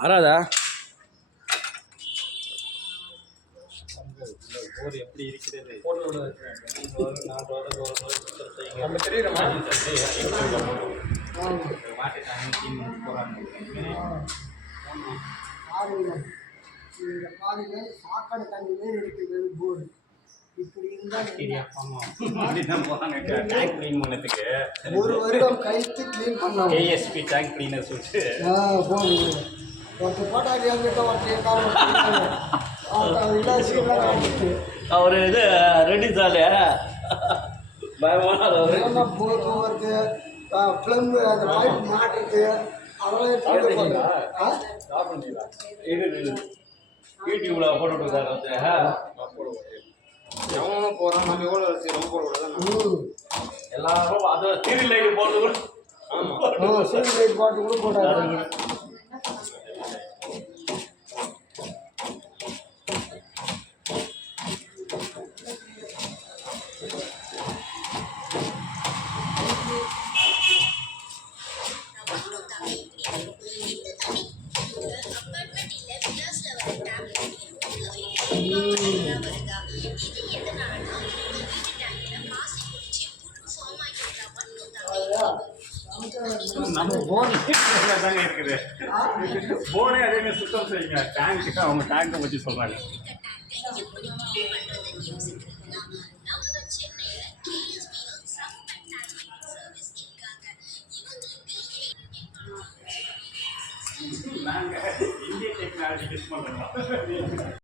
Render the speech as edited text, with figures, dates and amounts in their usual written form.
வராதா? போர் எப்படி இருக்கிறது? சாக்கடை தண்ணி வேறு இருக்குது போர்டு. இப்படி இருந்தால் ஒரு வருடம் கழித்து கிளீன் பண்ணலாம். கேஎஸ்பி டேங்க் கிளீனர் சொல்லிட்டு போகுது. ஒருத்தர் போட்டாரு என்கிட்ட அவர் இது ரெடி சாலே பயமான போக்குவரத்து பிளம்பு அந்த பைப் மாட்டுறது அதெல்லாம் யூடியூப்ல போட்டு விட்டுருக்காரு. எவனும் போகிறான், நம்ம எவ்வளோ ரொம்ப போடக்கூடாது. எல்லாரும் அது சீரியல் லைட் போட்டு கூட சீரியல் லைட் போட்டு கூட போட்டாங்க. நம்ம போன் தாங்க இருக்குது. போனே அதே மாதிரி சுத்தம் செய்யுங்க. டேங்க்கு அவங்க டேங்கை பற்றி சொல்கிறாங்க. நாங்கள் இந்திய டெக்னாலஜி யூஸ் பண்ணுறோம்.